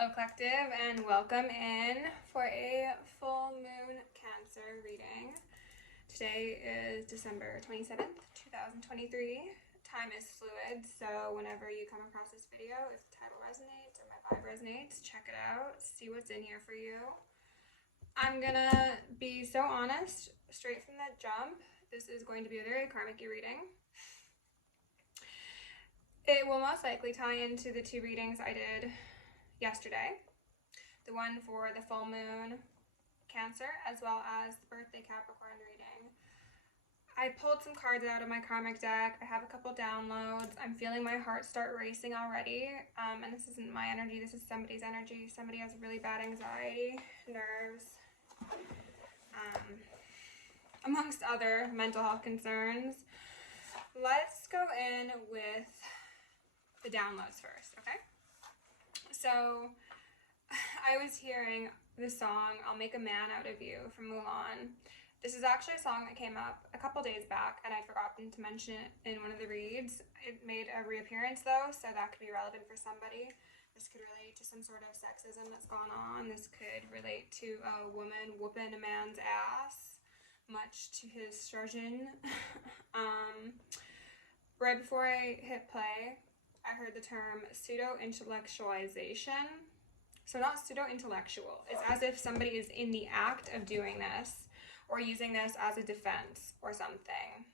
Hello Collective, and welcome in for a full moon Cancer reading. Today is December 27th, 2023. Time is fluid, so whenever you come across this video, if the title resonates or my vibe resonates, check it out, see what's in here for you. I'm gonna be so honest, straight from the jump, this is going to be a very karmic-y reading. It will most likely tie into the two readings I did yesterday. The one for the full moon Cancer, as well as the birthday Capricorn reading. I pulled some cards out of my karmic deck. I have a couple downloads. I'm feeling my heart start racing already. And this isn't my energy, this is somebody's energy. Somebody has really bad anxiety, nerves, amongst other mental health concerns. Let's go in with the downloads first, okay? So, I was hearing the song, I'll Make a Man Out of You from Mulan. This is actually a song that came up a couple days back, and I'd forgotten to mention it in one of the reads. It made a reappearance though, so that could be relevant for somebody. This could relate to some sort of sexism that's gone on. This could relate to a woman whooping a man's ass, much to his chagrin. Right before I hit play, I heard the term pseudo-intellectualization. So not pseudo-intellectual. It's as if somebody is in the act of doing this or using this as a defense or something.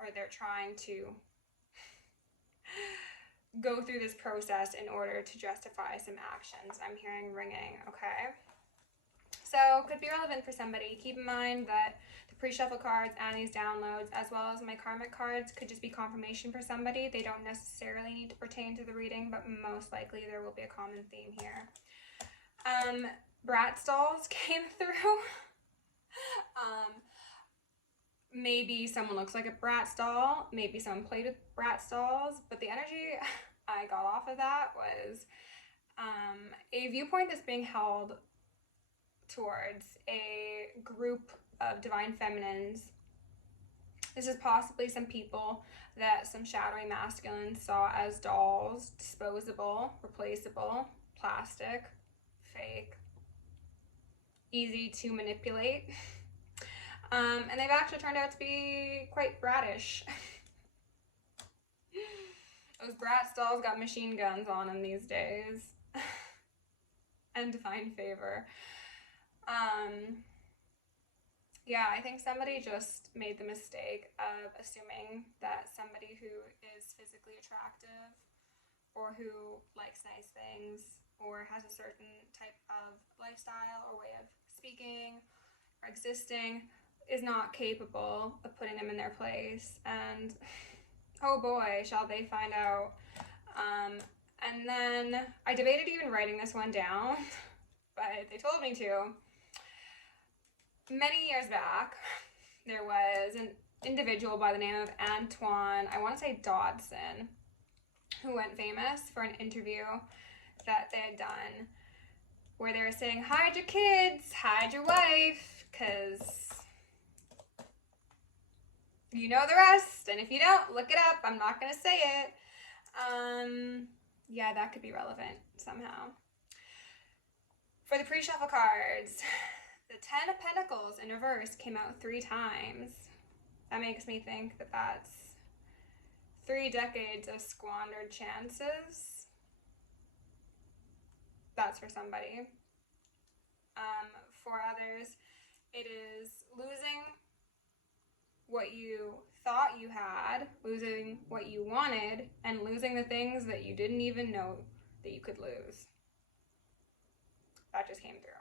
Or they're trying to go through this process in order to justify some actions. I'm hearing ringing, okay? So could be relevant for somebody. Keep in mind that the pre-shuffle cards and these downloads, as well as my karmic cards, could just be confirmation for somebody. They don't necessarily need to pertain to the reading, but most likely there will be a common theme here. Brat stalls came through. Maybe someone looks like a brat stall. Maybe someone played with brat stalls, but the energy I got off of that was a viewpoint that's being held towards a group of divine feminines. This is possibly some people that some shadowy masculines saw as dolls, disposable, replaceable, plastic, fake, easy to manipulate. And they've actually turned out to be quite bratish. Those brat stalls got machine guns on them these days. And divine favor. Yeah, I think somebody just made the mistake of assuming that somebody who is physically attractive or who likes nice things or has a certain type of lifestyle or way of speaking or existing is not capable of putting them in their place. And oh boy, shall they find out. And then I debated even writing this one down, but they told me to. Many years back, there was an individual by the name of Antoine, I want to say Dodson, who went famous for an interview that they had done where they were saying, hide your kids, hide your wife, because you know the rest, and if you don't, look it up. I'm not going to say it. Yeah, that could be relevant somehow. For the pre-shuffle cards, the 10 of Pentacles in reverse came out 3 times. That makes me think that that's 3 decades of squandered chances. That's for somebody. For others, it is losing what you thought you had, losing what you wanted, and losing the things that you didn't even know that you could lose. That just came through.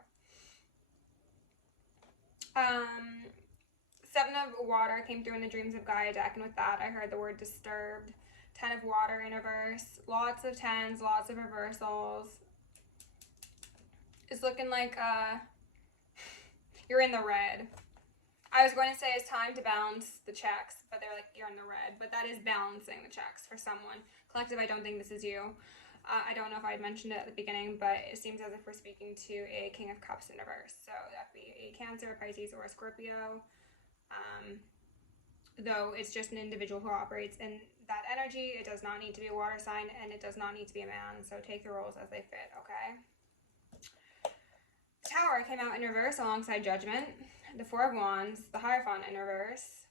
7 of Water came through in the Dreams of Gaia deck, and with that I heard the word disturbed. 10 of Water in reverse. Lots of 10s, lots of reversals. It's looking like you're in the red. I was going to say it's time to balance the checks, but they're like, you're in the red. But that is balancing the checks for someone. Collective, I don't think this is you. I don't know if I had mentioned it at the beginning, but it seems as if we're speaking to a King of Cups in reverse. So that could be a Cancer, a Pisces, or a Scorpio. Though it's just an individual who operates in that energy. It does not need to be a water sign, and it does not need to be a man. So take the roles as they fit, okay? The Tower came out in reverse alongside Judgment. The Four of Wands, the Hierophant in reverse.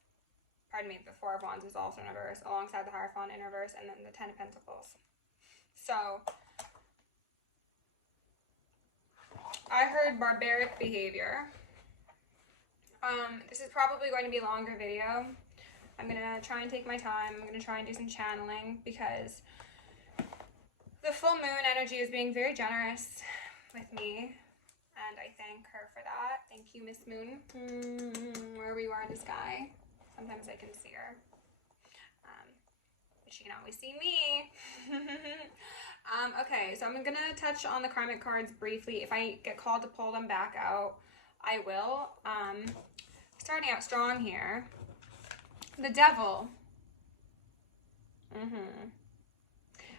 Pardon me, the Four of Wands was also in reverse alongside the Hierophant in reverse, and then the Ten of Pentacles. So, I heard barbaric behavior. This is probably going to be a longer video. I'm going to try and take my time. I'm going to try and do some channeling because the full moon energy is being very generous with me. And I thank her for that. Thank you, Miss Moon. Wherever you are in the sky. Sometimes I can see her. But she can always see me. Okay, so I'm going to touch on the karmic cards briefly. If I get called to pull them back out, I will. Starting out strong here. The Devil.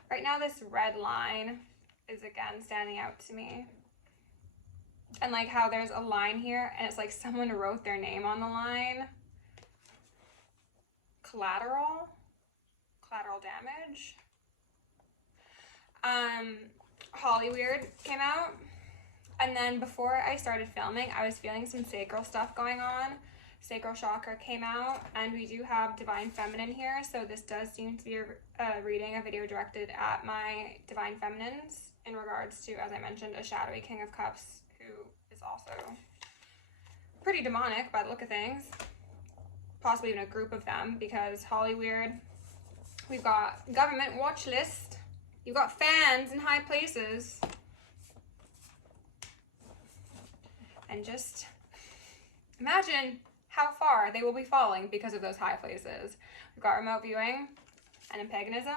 Right now this red line is again standing out to me. And like how there's a line here and it's like someone wrote their name on the line. Collateral damage. Hollyweird came out. And then before I started filming, I was feeling some sacral stuff going on. Sacral chakra came out, and we do have Divine Feminine here, so this does seem to be a reading, a video directed at my Divine Feminines in regards to, as I mentioned, a shadowy King of Cups who is also pretty demonic by the look of things. Possibly even a group of them, because Hollyweird, we've got government watch list, you've got fans in high places, and just imagine how far they will be falling because of those high places. We've got remote viewing and in paganism,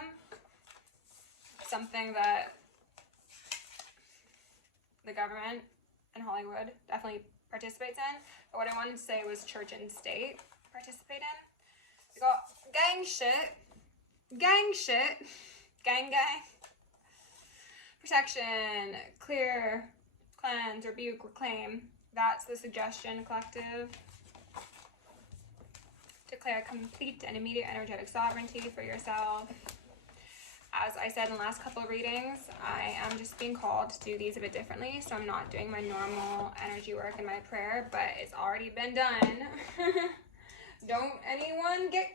something that the government and Hollywood definitely participates in. But what I wanted to say was church and state participate in. We got gang shit, gang, protection, clear, cleanse, rebuke, reclaim. That's the suggestion, collective. Declare complete and immediate energetic sovereignty for yourself. As I said in the last couple of readings, I am just being called to do these a bit differently, so I'm not doing my normal energy work in my prayer, but it's already been done. Don't anyone get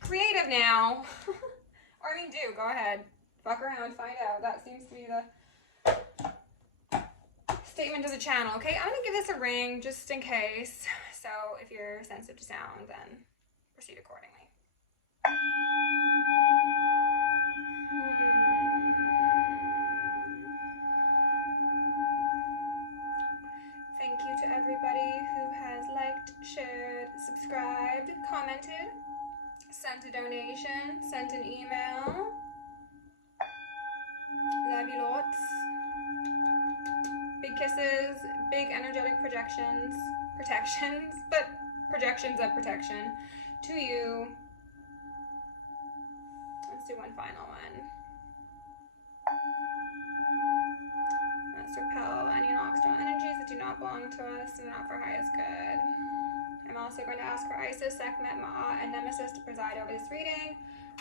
creative now. Or I mean, do, go ahead. Fuck around, find out. That seems to be the statement of the channel. Okay, I'm gonna give this a ring just in case. So if you're sensitive to sound, then proceed accordingly. Thank you to everybody who has liked, shared, subscribed, commented, sent a donation, sent an email. Love you lots. Big kisses, big energetic protections, but projections of protection to you. Let's do one final one. Let's repel any nocturnal energies that do not belong to us and are not for highest good. I'm also going to ask for Isis, Sekhmet, Ma'at, and Nemesis to preside over this reading,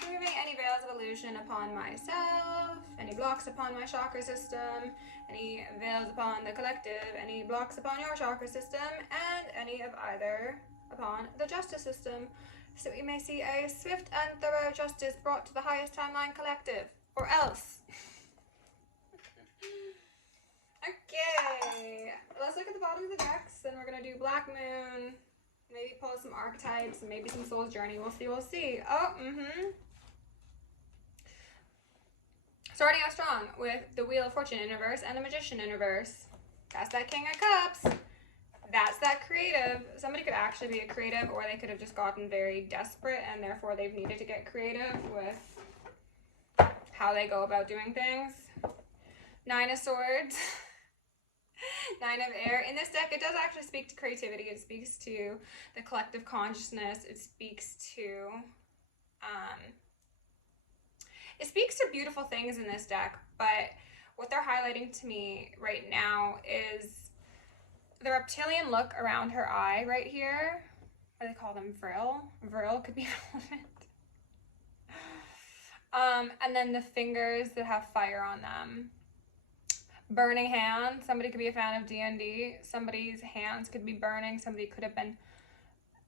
removing any veils of illusion upon myself, any blocks upon my chakra system, any veils upon the collective, any blocks upon your chakra system, and any of either upon the justice system, so we may see a swift and thorough justice brought to the highest timeline collective, or else. Okay, let's look at the bottom of the decks, then we're going to do Black Moon, maybe pull some archetypes, and maybe some Soul's Journey. We'll see. Oh, Starting out strong with the Wheel of Fortune in reverse and the Magician in reverse. That's that King of Cups. That's that creative. Somebody could actually be a creative, or they could have just gotten very desperate and therefore they've needed to get creative with how they go about doing things. Nine of Swords. Nine of Air. In this deck, it does actually speak to creativity. It speaks to the collective consciousness. It speaks to beautiful things in this deck, but what they're highlighting to me right now is the reptilian look around her eye right here. What do they call them? Vril could be relevant. And then the fingers that have fire on them. Burning hands. Somebody could be a fan of D&D. Somebody's hands could be burning. Somebody could have been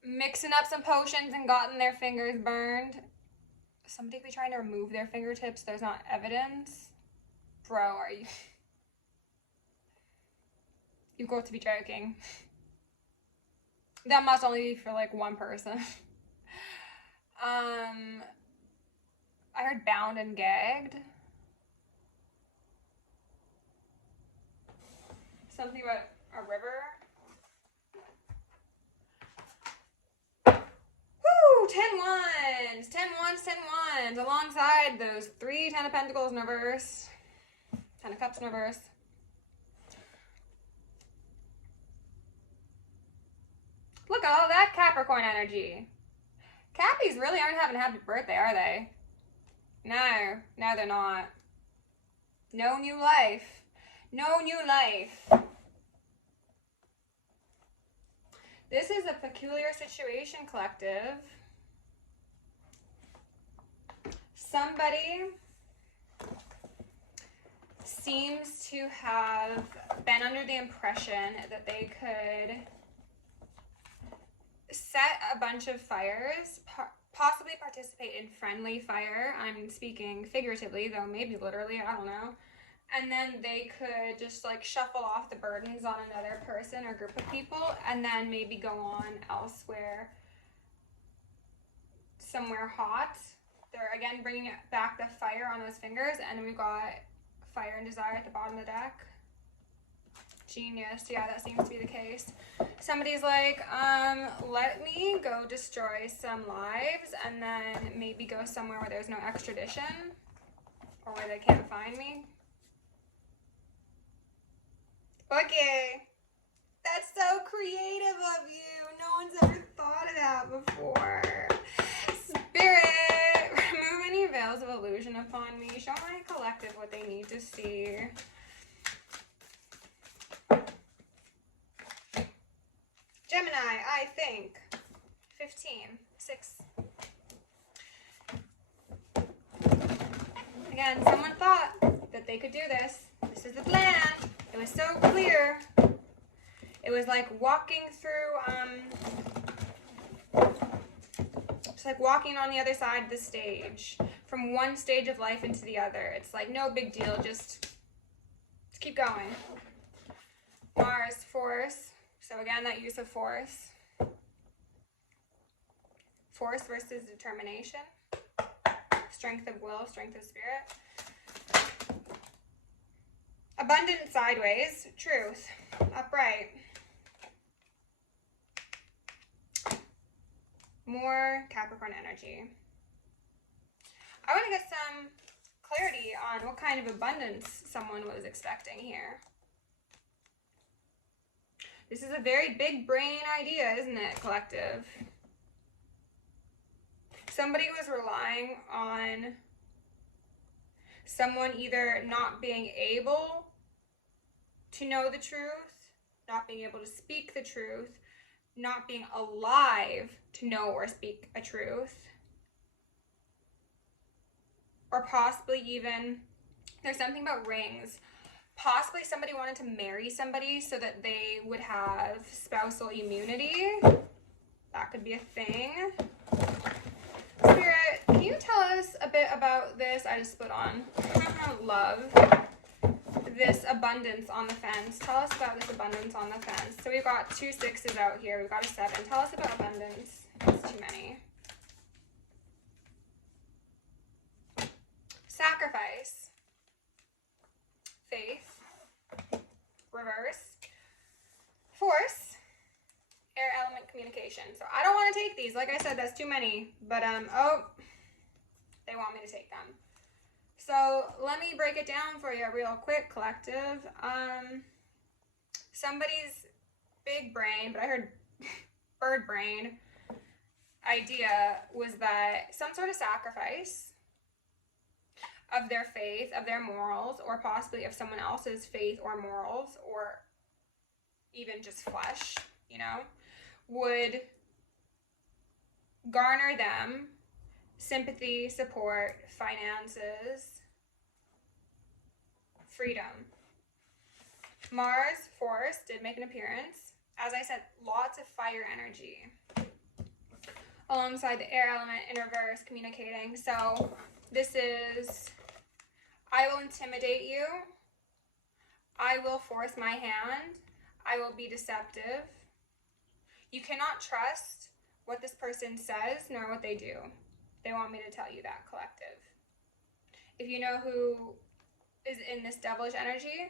mixing up some potions and gotten their fingers burned. Somebody could be trying to remove their fingertips. There's not evidence. Bro, are you... You've got to be joking. That must only be for like one person. I heard bound and gagged. Something about a river. Woo! 10 wands! 10 wands, 10 wands. Alongside those 3 10 of pentacles in reverse. 10 of cups in reverse. Look at all that Capricorn energy. Cappies really aren't having a happy birthday, are they? No, they're not. No new life. No new life. This is a peculiar situation, collective. Somebody seems to have been under the impression that they could set a bunch of fires, possibly participate in friendly fire. I'm speaking figuratively, though maybe literally, I don't know. And then they could just like shuffle off the burdens on another person or group of people, and then maybe go on elsewhere, somewhere hot. They're again bringing back the fire on those fingers, and we've got fire and desire at the bottom of the deck. Genius. Yeah, that seems to be the case. Somebody's like, let me go destroy some lives and then maybe go somewhere where there's no extradition or where they can't find me. Okay. That's so creative of you. No one's ever thought of that before. Spirit, remove any veils of illusion upon me. Show my collective what they need to see. Gemini, I think. 15. 6. Again, someone thought that they could do this. This is the plan. It was so clear. It was like walking through, it's like walking on the other side of the stage. From one stage of life into the other. It's like no big deal, just keep going. Mars, force. So again, that use of force. Force versus determination. Strength of will, strength of spirit. Abundant sideways. Truth. Upright. More Capricorn energy. I want to get some clarity on what kind of abundance someone was expecting here. This is a very big brain idea, isn't it, collective? Somebody was relying on someone either not being able to know the truth, not being able to speak the truth, not being alive to know or speak a truth, or possibly even, there's something about rings. Possibly somebody wanted to marry somebody so that they would have spousal immunity. That could be a thing. Spirit, can you tell us a bit about this? I just put on love. This abundance on the fence. Tell us about this abundance on the fence. So we've got 2 6s out here. We've got a 7. Tell us about abundance. It's too many. Sacrifice. Faith. Reverse. Force. Air element communication. So I don't want to take these. Like I said, that's too many. But, oh, they want me to take them. So let me break it down for you real quick, collective. Somebody's big brain, but I heard bird brain idea was that some sort of sacrifice of their faith, of their morals, or possibly of someone else's faith or morals, or even just flesh, you know, would garner them sympathy, support, finances, freedom. Mars force did make an appearance. As I said, lots of fire energy alongside the air element in reverse communicating. So this is, I will intimidate you. I will force my hand. I will be deceptive. You cannot trust what this person says nor what they do. They want me to tell you that, collective. If you know who is in this devilish energy,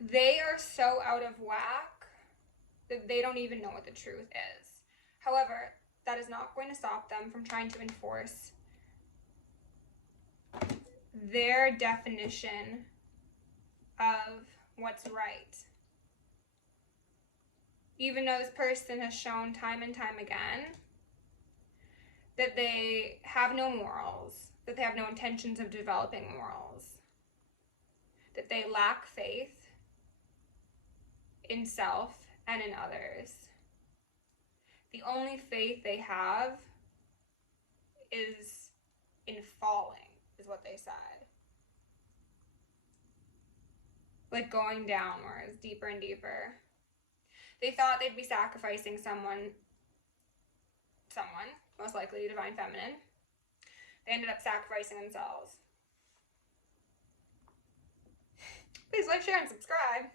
they are so out of whack that they don't even know what the truth is. However, that is not going to stop them from trying to enforce their definition of what's right. Even though this person has shown time and time again that they have no morals, that they have no intentions of developing morals, that they lack faith in self and in others. The only faith they have is in falling, is what they said. Like going downwards, deeper and deeper. They thought they'd be sacrificing someone, most likely divine feminine. They ended up sacrificing themselves. Please like, share, and subscribe.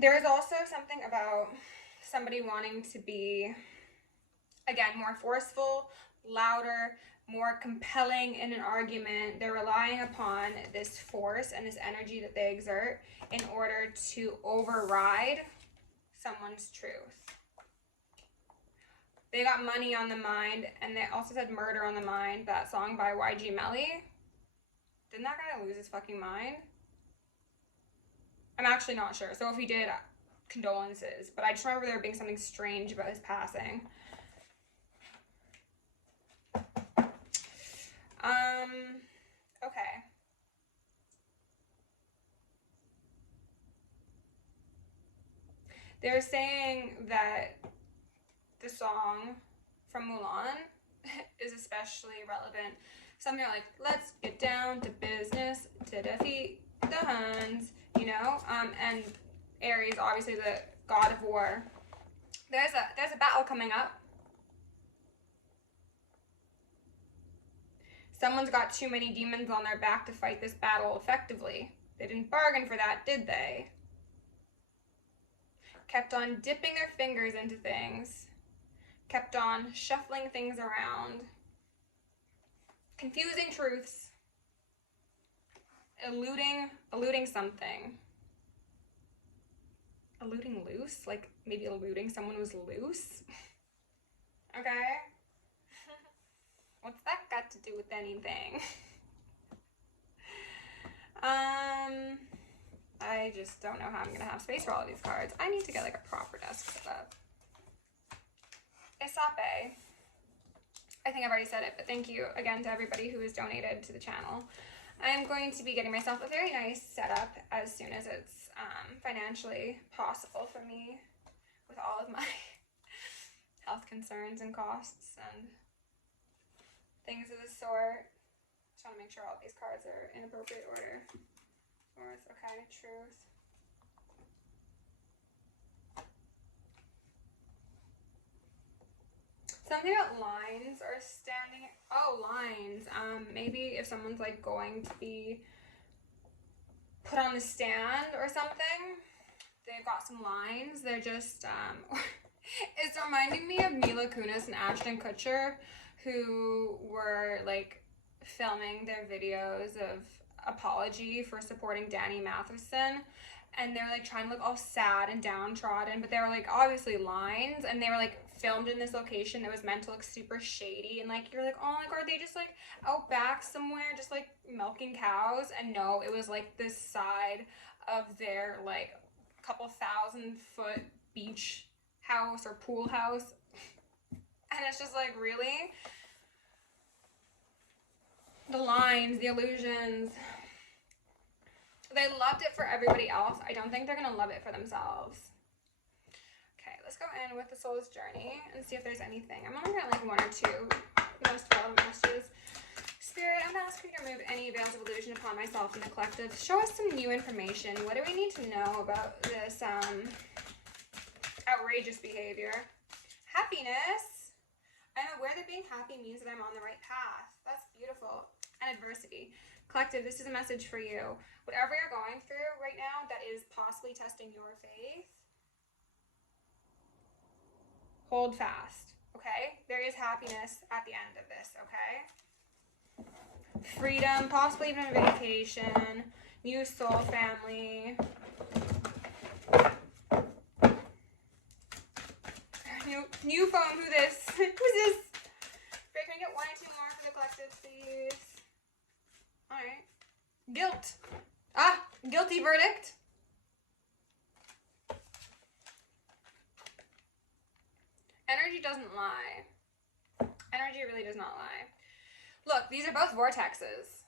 There is also something about somebody wanting to be, again, more forceful, louder, more compelling in an argument. They're relying upon this force and this energy that they exert in order to override someone's truth. They got money on the mind, and they also said murder on the mind. That song by YG Melly. Didn't that guy lose his fucking mind? I'm actually not sure. So if he did, condolences. But I just remember there being something strange about his passing. Okay. They're saying that the song from Mulan is especially relevant. Something like, let's get down to business to defeat the Huns, you know? And Aries, obviously the god of war. There's a battle coming up. Someone's got too many demons on their back to fight this battle effectively. They didn't bargain for that, did they? Kept on dipping their fingers into things. Kept on shuffling things around. Confusing truths. Eluding something. Eluding loose? Like maybe eluding someone who's loose? Okay? What's that got to do with anything? I just don't know how I'm gonna have space for all of these cards. I need to get like a proper desk set up. Esape. I think I've already said it, but thank you again to everybody who has donated to the channel. I'm going to be getting myself a very nice setup as soon as it's financially possible for me with all of my health concerns and costs and things of the sort. Just want to make sure all of these cards are in appropriate order. Fourth, okay, truth. Something about lines are standing. Oh, lines. Maybe if someone's like going to be put on the stand or something, they've got some lines. They're just, it's reminding me of Mila Kunis and Ashton Kutcher, who were like filming their videos of apology for supporting Danny Matheson, and they were like trying to look all sad and downtrodden, but they were like obviously lines, and they were like filmed in this location that was meant to look super shady, and like you're like, oh my god, are they just like out back somewhere just like milking cows? And no, it was like this side of their like couple 1,000-foot beach house or pool house, and it's just like, really? The lines, the illusions. They loved it for everybody else. I don't think they're gonna love it for themselves. Okay, let's go in with the soul's journey and see if there's anything. I'm only getting like one or two. Most remove any veils of illusion upon myself and the collective. Show us some new information. What do we need to know about this outrageous behavior? Happiness. I'm aware that being happy means that I'm on the right path. That's beautiful. And adversity. Collective, this is a message for you. Whatever you're going through right now that is possibly testing your faith, hold fast, okay? There is happiness at the end of this, okay? Freedom, possibly even a vacation, new soul family. New phone, who's this? Who's this? Great, can I get 1 or 2 more for the collective, please? Alright. Guilt. Guilty verdict. Energy doesn't lie. Energy really does not lie. Look, these are both vortexes.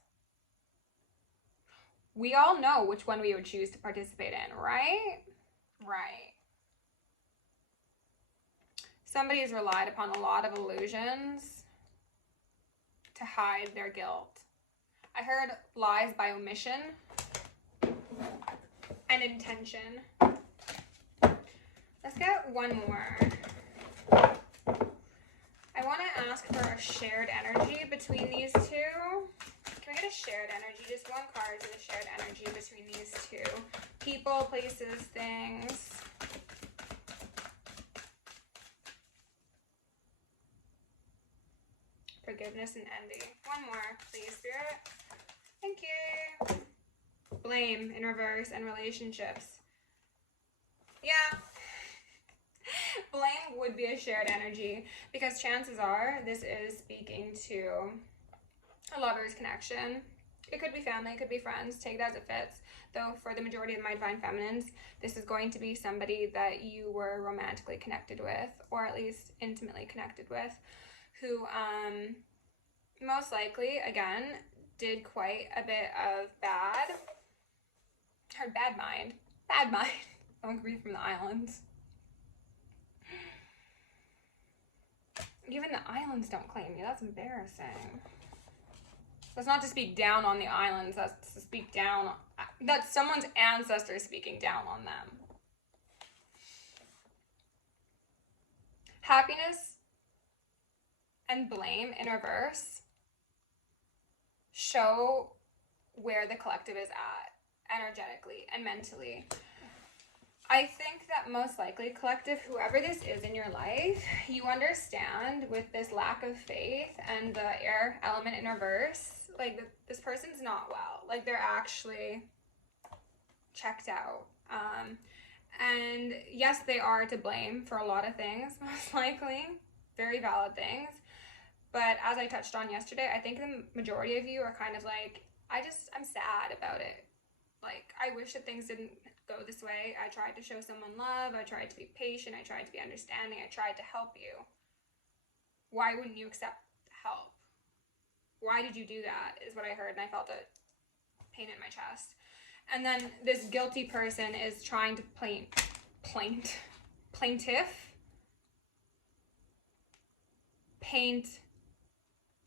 We all know which one we would choose to participate in, right? Right. Somebody has relied upon a lot of illusions to hide their guilt. I heard lies by omission and intention. Let's get one more. I want to ask for a shared energy between these two. Can we get a shared energy? Just one card for the shared energy between these two. People, places, things. Forgiveness and envy. One more, please, Spirit. Thank you. Blame in reverse and relationships. Yeah. Blame would be a shared energy because chances are this is speaking to a lover's connection. It could be family, it could be friends. Take it as it fits. Though for the majority of my divine feminines, this is going to be somebody that you were romantically connected with, or at least intimately connected with, who most likely, again, did quite a bit of bad mind. Don't grieve from the islands. Even the islands don't claim you. That's embarrassing. That's not to speak down on the islands. That's to speak down. That's someone's ancestors speaking down on them. Happiness and blame in reverse show where the collective is at energetically and mentally. I think that most likely, collective, whoever this is in your life, you understand with this lack of faith and the air element in reverse, like this person's not well. Like they're actually checked out. And yes, they are to blame for a lot of things, most likely. Very valid things. But as I touched on yesterday, I think the majority of you are kind of like, I'm sad about it. Like, I wish that things didn't go this way. I tried to show someone love. I tried to be patient. I tried to be understanding. I tried to help you. Why wouldn't you accept help? Why did you do that, is what I heard, and I felt a pain in my chest. And then this guilty person is trying to paint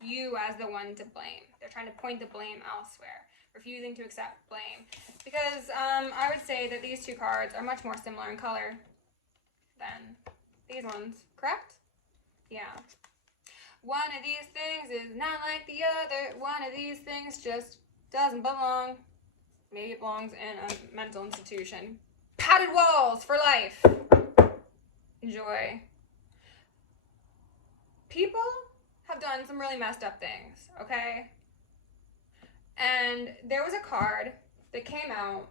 you as the one to blame. They're trying to point the blame elsewhere, refusing to accept blame. Because I would say that these two cards are much more similar in color than these ones, correct? Yeah. One of these things is not like the other. One of these things just doesn't belong. Maybe it belongs in a mental institution. Padded walls for life. Enjoy. People have done some really messed up things, okay? And there was a card that came out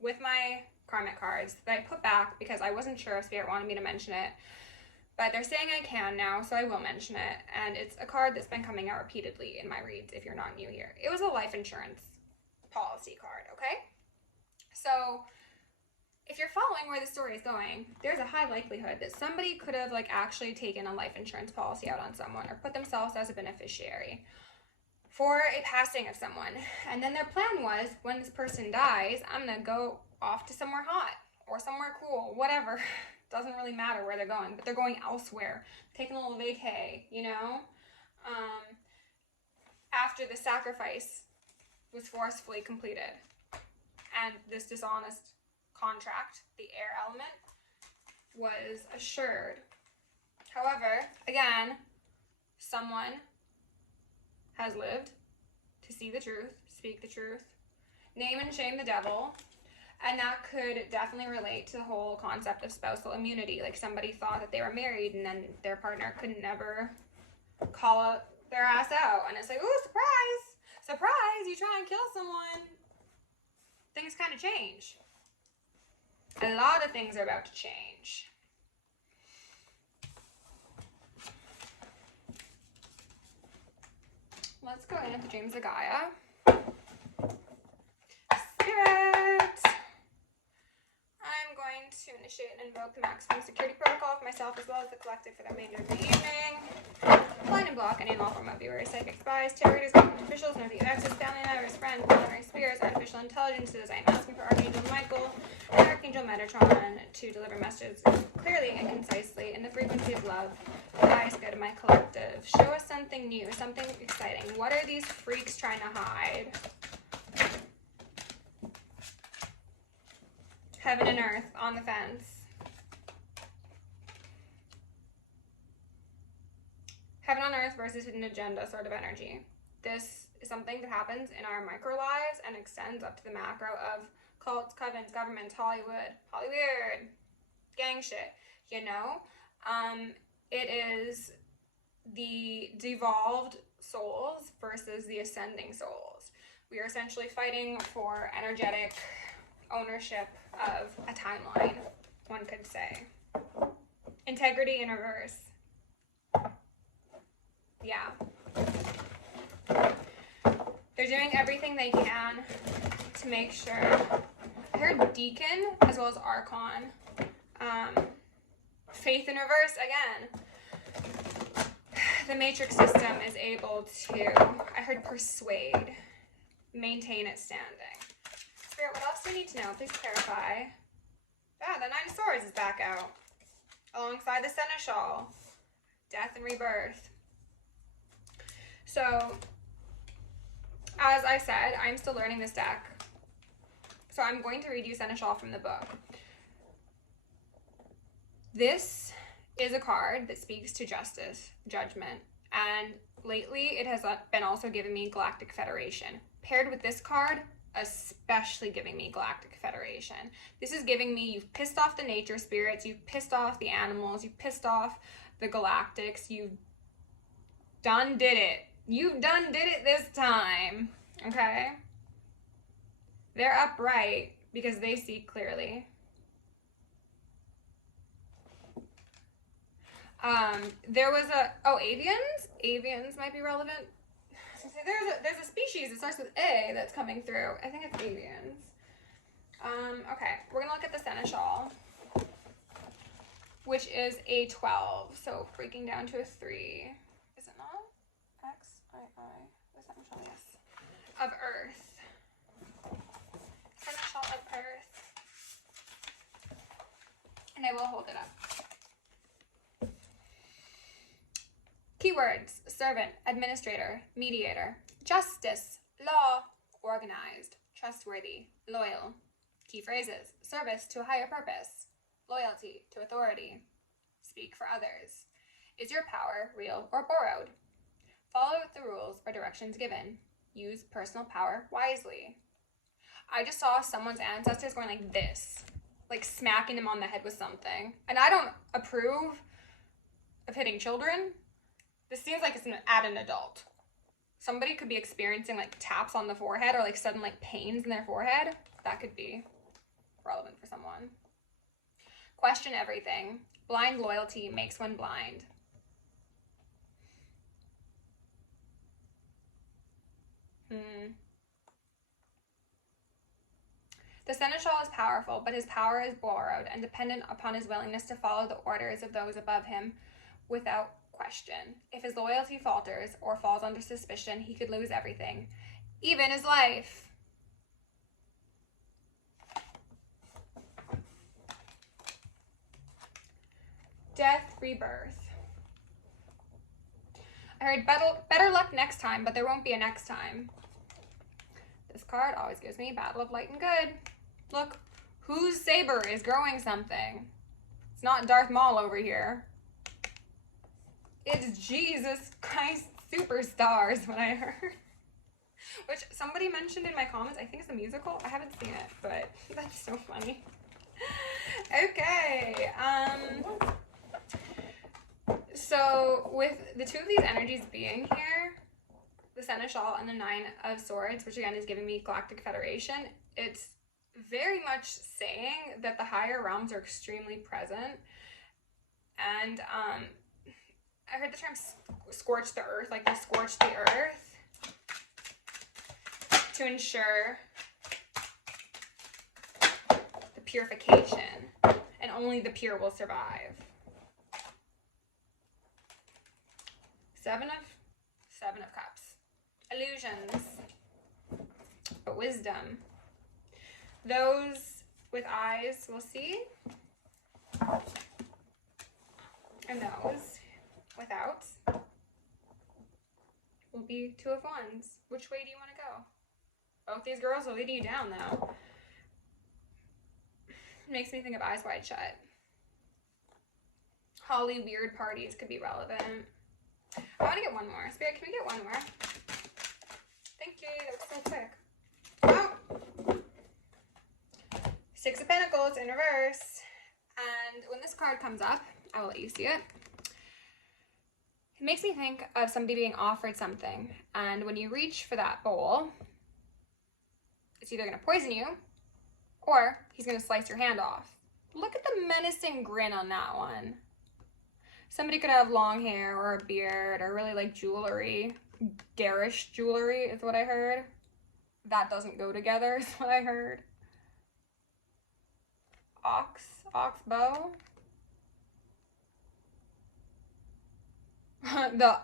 with my karmic cards that I put back because I wasn't sure if Spirit wanted me to mention it. But they're saying I can now, so I will mention it. And it's a card that's been coming out repeatedly in my reads if you're not new here. It was a life insurance policy card, okay? So if you're following where the story is going, there's a high likelihood that somebody could have actually taken a life insurance policy out on someone or put themselves as a beneficiary for a passing of someone. And then their plan was, when this person dies, I'm gonna go off to somewhere hot or somewhere cool, whatever. Doesn't really matter where they're going, but they're going elsewhere, taking a little vacay, you know? after the sacrifice was forcefully completed and this dishonest contract, the air element, was assured. However, again, someone has lived to see the truth, speak the truth, name and shame the devil, and that could definitely relate to the whole concept of spousal immunity. Like somebody thought that they were married and then their partner could never call their ass out. And it's like, ooh, surprise! Surprise! You try and kill someone. Things kind of change. A lot of things are about to change. Let's go in at the dreams of Gaia. Spirit! I'm going to initiate and invoke the maximum security protocol for myself as well as the collective for the remainder of the evening. Blind and block any and all form of viewers, psychic spies, tarot readers, government officials, nerdy exes, family members, friends, planetary spirits, artificial intelligences. I am asking for Archangel Michael and Archangel Metatron to deliver messages clearly and concisely in the frequency of love. The highest good of my collective. Show us something new, something exciting. What are these freaks trying to hide? Heaven and earth on the fence. Heaven on earth versus hidden agenda sort of energy. This is something that happens in our micro lives and extends up to the macro of cults, covens, governments, Hollywood, Hollyweird, gang shit, you know? It is the devolved souls versus the ascending souls. We are essentially fighting for energetic ownership of a timeline, one could say. Integrity in reverse. Yeah. They're doing everything they can to make sure. I heard Deacon as well as Archon. Faith in reverse again. The matrix system is able to, I heard persuade, maintain its standing. Spirit, what else do you need to know? Please clarify. Ah, the Nine of Swords is back out. Alongside the Seneschal. Death and rebirth. So, as I said, I'm still learning this deck. So I'm going to read you Seneschal from the book. This is a card that speaks to justice, judgment, and lately it has been also giving me Galactic Federation. Paired with this card, especially giving me Galactic Federation. This is giving me, you've pissed off the nature spirits, you've pissed off the animals, you've pissed off the galactics, you've done did it. You've done did it this time, okay? They're upright because they see clearly. There was avians? Avians might be relevant. There's a species that starts with A that's coming through. I think it's avians. Okay, we're gonna look at the Seneschal, which is a 12, so breaking down to a 3. Is it not? X, I, the Seneschal, yes. Of Earth. Seneschal of Earth. And I will hold it up. Keywords: servant, administrator, mediator, justice, law, organized, trustworthy, loyal. Key phrases: service to a higher purpose, loyalty to authority, speak for others. Is your power real or borrowed? Follow the rules or directions given. Use personal power wisely. I just saw someone's ancestors going like this, like smacking them on the head with something. And I don't approve of hitting children. This seems like it's at an adult. Somebody could be experiencing like taps on the forehead or like sudden like pains in their forehead. That could be relevant for someone. Question everything. Blind loyalty makes one blind. The Seneschal is powerful, but his power is borrowed and dependent upon his willingness to follow the orders of those above him without question. If his loyalty falters or falls under suspicion, he could lose everything, even his life. Death, rebirth. I heard better luck next time, but there won't be a next time. This card always gives me Battle of Light and Good. Look, whose saber is growing something? It's not Darth Maul over here. It's Jesus Christ Superstar is what I heard. Which somebody mentioned in my comments. I think it's a musical. I haven't seen it, but that's so funny. Okay. So with the two of these energies being here, the Seneschal and the Nine of Swords, which again is giving me Galactic Federation, it's very much saying that the higher realms are extremely present. And I heard the term scorch the earth, like they scorch the earth to ensure the purification, and only the pure will survive. Seven of Cups. Illusions. But wisdom. Those with eyes will see. And those without will be Two of Wands. Which way do you want to go? Both these girls are leading you down, though. Makes me think of Eyes Wide Shut. Holly weird parties could be relevant. I want to get one more. Spirit, can we get one more? Thank you. That was so quick. Oh! Six of Pentacles in reverse. And when this card comes up, I will let you see it. It makes me think of somebody being offered something. And when you reach for that bowl, it's either going to poison you or he's going to slice your hand off. Look at the menacing grin on that one. Somebody could have long hair or a beard or really like jewelry. Garish jewelry is what I heard. That doesn't go together is what I heard. Ox bow. the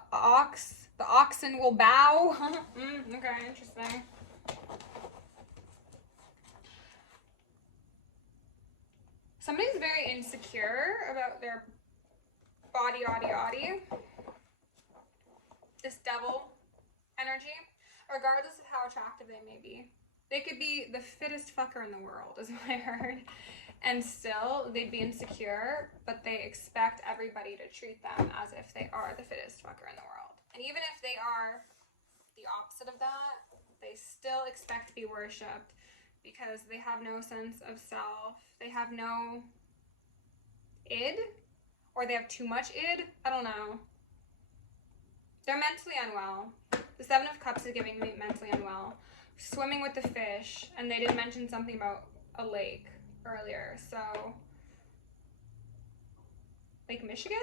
oxen will bow. Okay, interesting. Somebody's very insecure about their body. This devil energy, regardless of how attractive they may be. They could be the fittest fucker in the world, is what I heard. And still, they'd be insecure, but they expect everybody to treat them as if they are the fittest fucker in the world. And even if they are the opposite of that, they still expect to be worshipped because they have no sense of self. They have no id, or they have too much id. I don't know. They're mentally unwell. The Seven of Cups is giving me mentally unwell. Swimming with the fish, and they did mention something about a lake earlier, so Lake Michigan?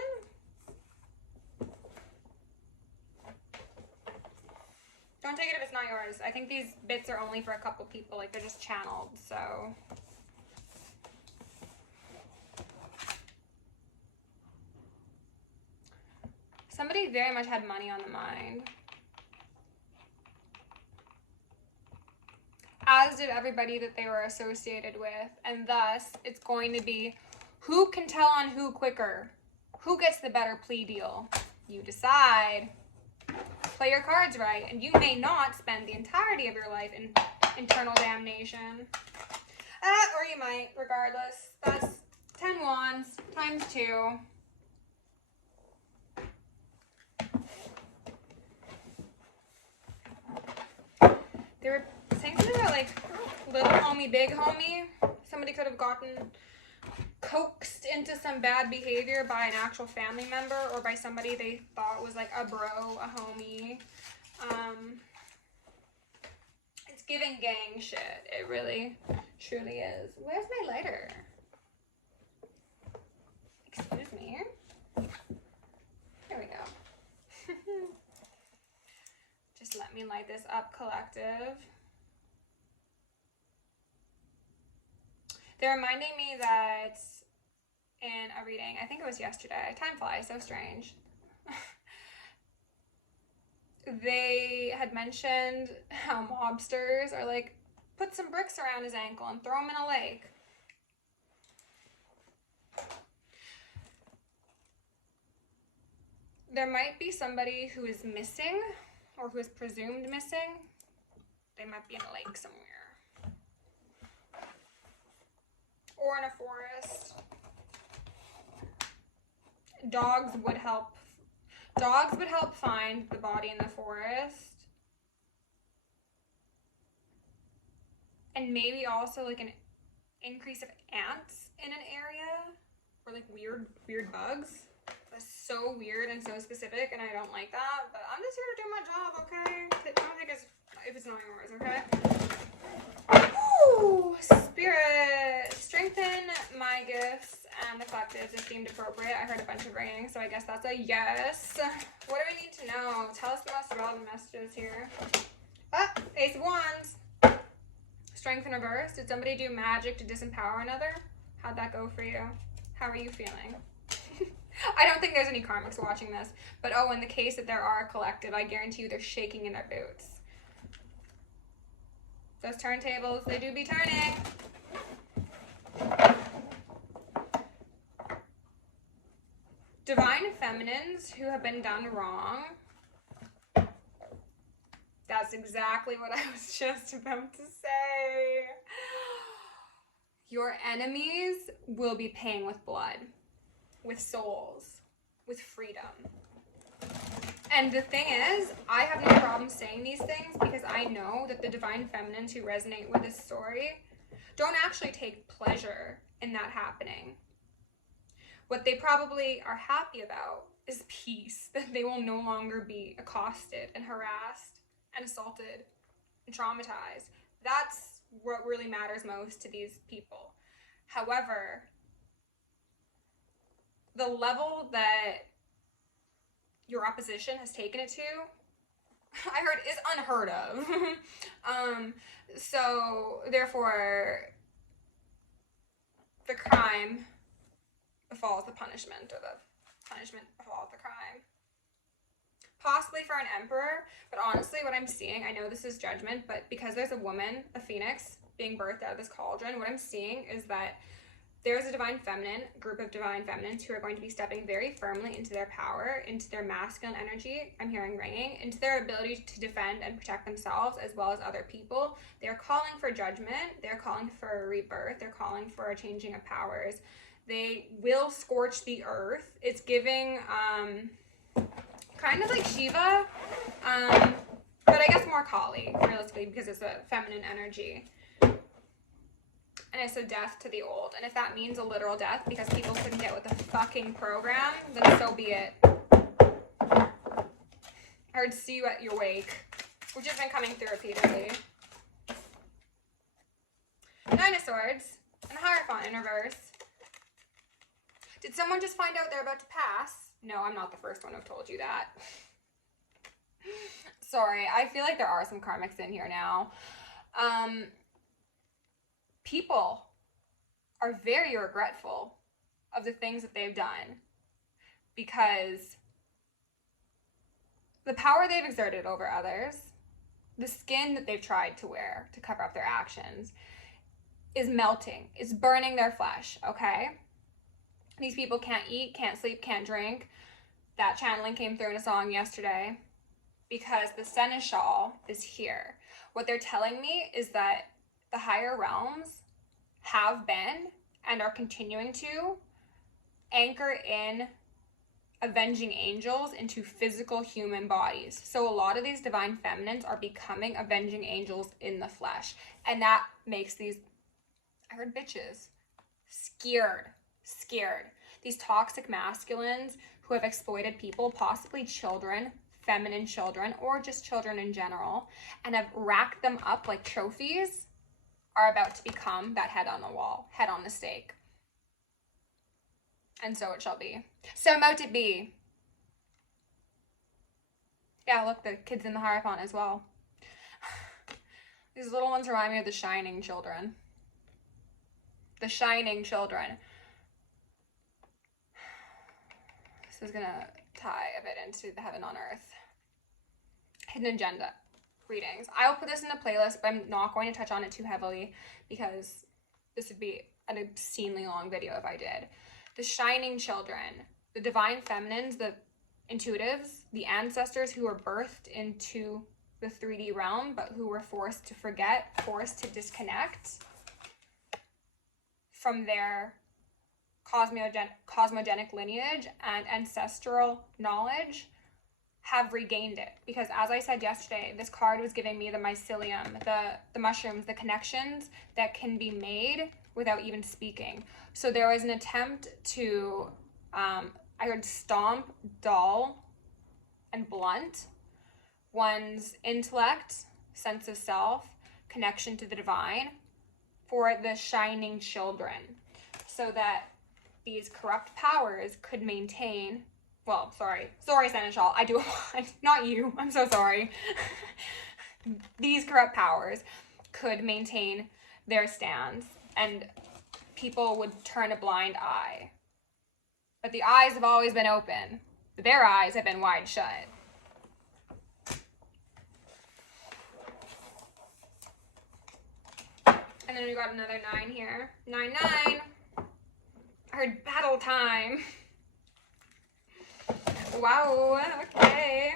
Don't take it if it's not yours. I think these bits are only for a couple people, like they're just channeled, so. Somebody very much had money on the mind. As did everybody that they were associated with, and thus it's going to be who can tell on who quicker? Who gets the better plea deal? You decide. Play your cards right, and you may not spend the entirety of your life in internal damnation. Or you might, regardless. That's 10 wands times 2. They were saying something about like little homie, big homie. Somebody could have gotten coaxed into some bad behavior by an actual family member or by somebody they thought was like a bro, a homie. It's giving gang shit. It really, truly is. Where's my lighter? Excuse me. Here we go. Just let me light this up, collective. They're reminding me that in a reading, I think it was yesterday, time flies, so strange. They had mentioned how mobsters are like, put some bricks around his ankle and throw him in a lake. there might be somebody who is missing or who is presumed missing. They might be in a lake somewhere. Or in a forest. Dogs would help find the body in the forest. And maybe also like an increase of ants in an area, or like weird bugs. That's so weird and so specific, and I don't like that, but I'm just here to do my job, okay? Don't take it if it's not yours, okay? Ooh, Spirit, strengthen my gifts and the collectives if deemed appropriate. I heard a bunch of ringing, so I guess that's a yes. What do we need to know? Tell us the most relevant messages here. Ah, Ace of Wands. Strength in reverse. Did somebody do magic to disempower another? How'd that go for you? How are you feeling? I don't think there's any karmics watching this, but oh, in the case that there are a collective, I guarantee you they're shaking in their boots. Those turntables, they do be turning. Divine feminines who have been done wrong. That's exactly what I was just about to say. Your enemies will be paying with blood, with souls, with freedom. And the thing is, I have no problem saying these things because I know that the divine feminines who resonate with this story don't actually take pleasure in that happening. What they probably are happy about is peace, that they will no longer be accosted and harassed and assaulted and traumatized. That's what really matters most to these people. However, the level that your opposition has taken it to, I heard, is unheard of. So therefore, the crime befalls the punishment, or the punishment befalls the crime. Possibly for an emperor, but honestly what I'm seeing, I know this is judgment, but because there's a woman, a phoenix, being birthed out of this cauldron, what I'm seeing is that there's a divine feminine, group of divine feminines who are going to be stepping very firmly into their power, into their masculine energy, I'm hearing ringing, into their ability to defend and protect themselves as well as other people. They're calling for judgment, they're calling for a rebirth, they're calling for a changing of powers. They will scorch the earth. It's giving, kind of like Shiva, but I guess more Kali, realistically, because it's a feminine energy. And it's a death to the old. And if that means a literal death because people couldn't get with the fucking program, then so be it. I heard see you at your wake, which has been coming through repeatedly. Nine of Swords and Hierophant in reverse. Did someone just find out they're about to pass? No, I'm not the first one who told you that. Sorry, I feel like there are some karmics in here now. People are very regretful of the things that they've done because the power they've exerted over others, the skin that they've tried to wear to cover up their actions, is melting. It's burning their flesh, okay? These people can't eat, can't sleep, can't drink. That channeling came through in a song yesterday because the seneschal is here. What they're telling me is that the higher realms have been and are continuing to anchor in avenging angels into physical human bodies. So a lot of these divine feminines are becoming avenging angels in the flesh. And that makes these, I heard bitches, scared. These toxic masculines who have exploited people, possibly children, feminine children, or just children in general, and have racked them up like trophies, are about to become that head on the wall, head on the stake. And so it shall be. So mote it be. Yeah, look, the kids in the Hierophant as well. These little ones remind me of the Shining children. The Shining children. This is gonna tie a bit into the heaven on earth. Hidden agenda readings. I'll put this in the playlist, but I'm not going to touch on it too heavily because this would be an obscenely long video if I did. The Shining children, the divine feminines, the intuitives, the ancestors who were birthed into the 3D realm, but who were forced to forget, forced to disconnect from their cosmogenic lineage and ancestral knowledge, have regained it. Because as I said yesterday, this card was giving me the mycelium, the mushrooms, the connections that can be made without even speaking. So there was an attempt to, I heard stomp, dull, and blunt one's intellect, sense of self, connection to the divine for the shining children, so that these corrupt powers could maintain, well, sorry, Seneschal, I do, not you, I'm so sorry. These corrupt powers could maintain their stance, and people would turn a blind eye. But the eyes have always been open. Their eyes have been wide shut. And then we got another 9 here. 9, 9. I heard battle time. Wow, okay.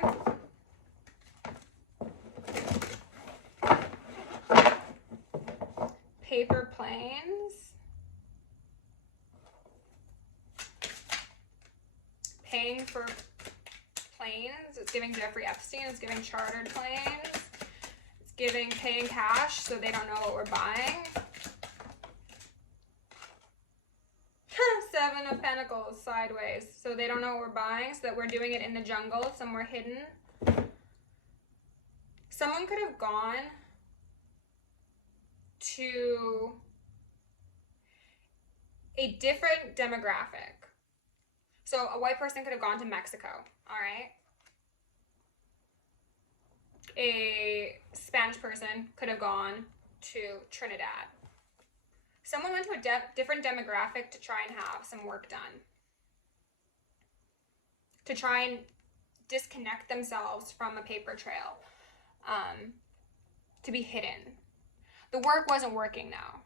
Paper planes. Paying for planes. It's giving Jeffrey Epstein. It's giving chartered planes. It's giving paying cash so they don't know what we're buying. 7 of Pentacles sideways. So they don't know what we're buying, so that we're doing it in the jungle, somewhere hidden. Someone could have gone to a different demographic. So a white person could have gone to Mexico, all right? A Spanish person could have gone to Trinidad. Someone went to a different demographic to try and have some work done. To try and disconnect themselves from a paper trail. To be hidden. The work wasn't working now.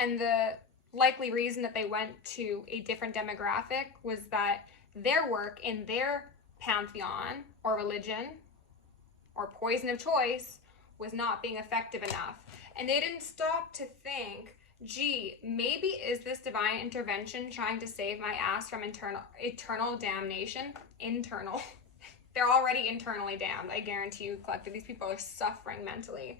And the likely reason that they went to a different demographic was that their work in their pantheon or religion or poison of choice was not being effective enough. And they didn't stop to think, gee, maybe is this divine intervention trying to save my ass from eternal damnation? Internal. They're already internally damned. I guarantee you, collective, these people are suffering mentally.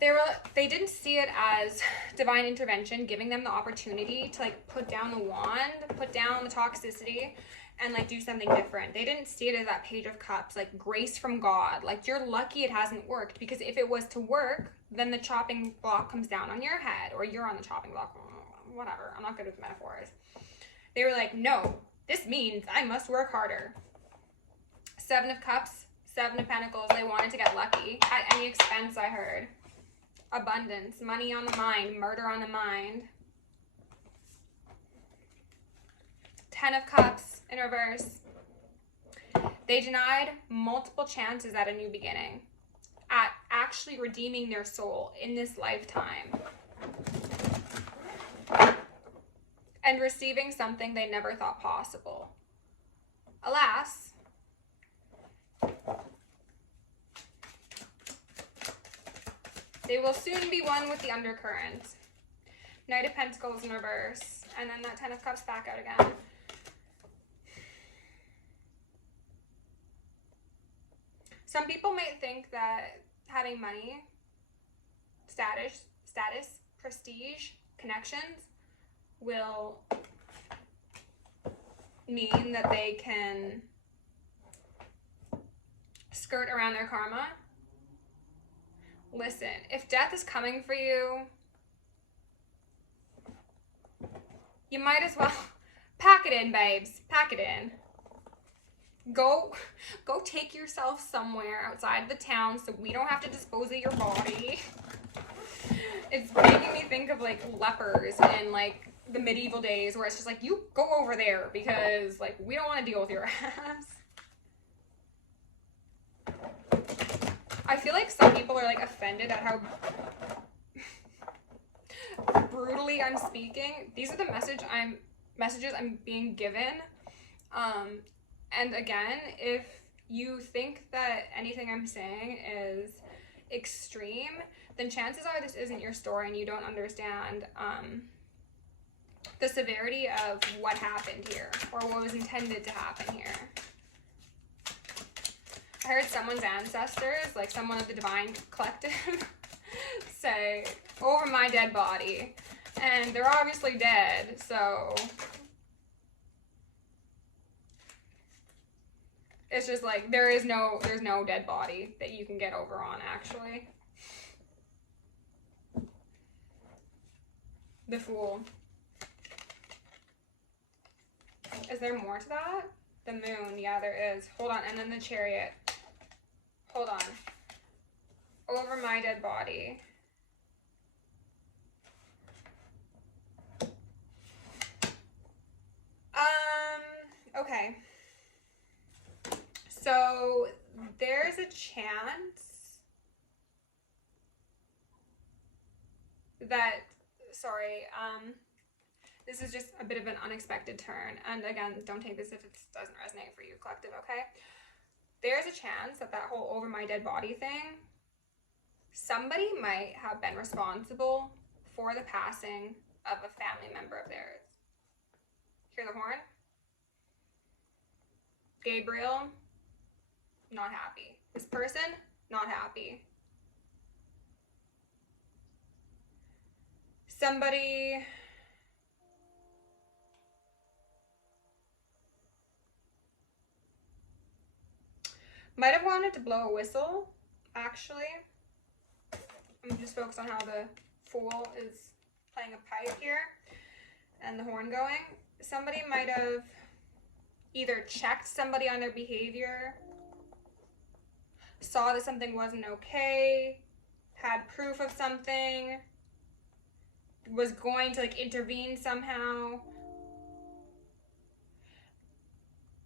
They didn't see it as divine intervention, giving them the opportunity to like put down the wand, put down the toxicity, and like do something different. They didn't see it as that Page of Cups, like grace from God. Like, you're lucky it hasn't worked, because if it was to work, then the chopping block comes down on your head, or you're on the chopping block, whatever. I'm not good with metaphors. They were like, no, this means I must work harder. 7 of Cups, 7 of Pentacles. They wanted to get lucky at any expense, I heard. Abundance, money on the mind, murder on the mind. 10 of Cups in reverse. They denied multiple chances at a new beginning, at actually redeeming their soul in this lifetime, and receiving something they never thought possible. Alas, they will soon be one with the undercurrent. Knight of Pentacles in reverse, and then that 10 of Cups back out again. Some people might think that having money, status, prestige, connections will mean that they can skirt around their karma. Listen, if death is coming for you, you might as well pack it in, babes. Pack it in. Go take yourself somewhere outside of the town so we don't have to dispose of your body. It's making me think of like lepers in like the medieval days, where it's just like, you go over there because like we don't want to deal with your ass. I feel like some people are like offended at how brutally I'm speaking. These are the messages I'm being given. And again, if you think that anything I'm saying is extreme, then chances are this isn't your story and you don't understand the severity of what happened here or what was intended to happen here. I heard someone's ancestors, like someone of the divine collective, say, over my dead body. And they're obviously dead, so it's just like there's no dead body that you can get over on, actually. The Fool. Is there more to that? The Moon, yeah, there is. Hold on, and then the Chariot. Hold on. Over my dead body. Okay. So there's a chance that, sorry, this is just a bit of an unexpected turn. And again, don't take this if it doesn't resonate for you, collective, okay? There's a chance that that whole over my dead body thing, somebody might have been responsible for the passing of a family member of theirs. Hear the horn? Gabriel, not happy. This person, not happy. Somebody might have wanted to blow a whistle, actually. I'm just focused on how the Fool is playing a pipe here and the horn going. Somebody might have either checked somebody on their behavior, saw that something wasn't okay, had proof of something, was going to like intervene somehow,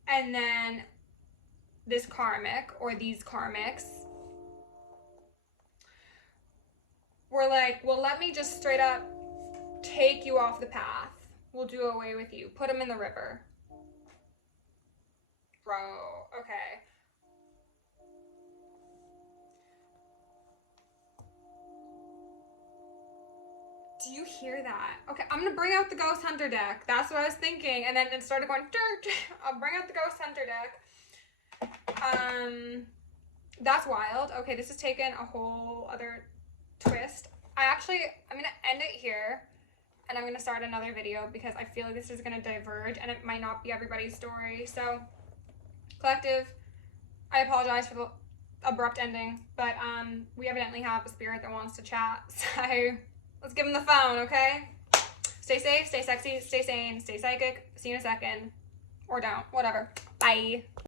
and then this karmic or these karmics were like, well, let me just straight up take you off the path. We'll do away with you. Put them in the river. Bro, okay. Do you hear that? Okay, I'm gonna bring out the Ghost Hunter deck. That's what I was thinking. And then it started going, dirt. I'll bring out the Ghost Hunter deck. That's wild. Okay, this has taken a whole other twist. I'm gonna end it here. And I'm gonna start another video because I feel like this is gonna diverge and it might not be everybody's story. So, collective, I apologize for the abrupt ending, but we evidently have a spirit that wants to chat, so let's give him the phone, okay? Stay safe, stay sexy, stay sane, stay psychic. See you in a second. Or don't, whatever. Bye.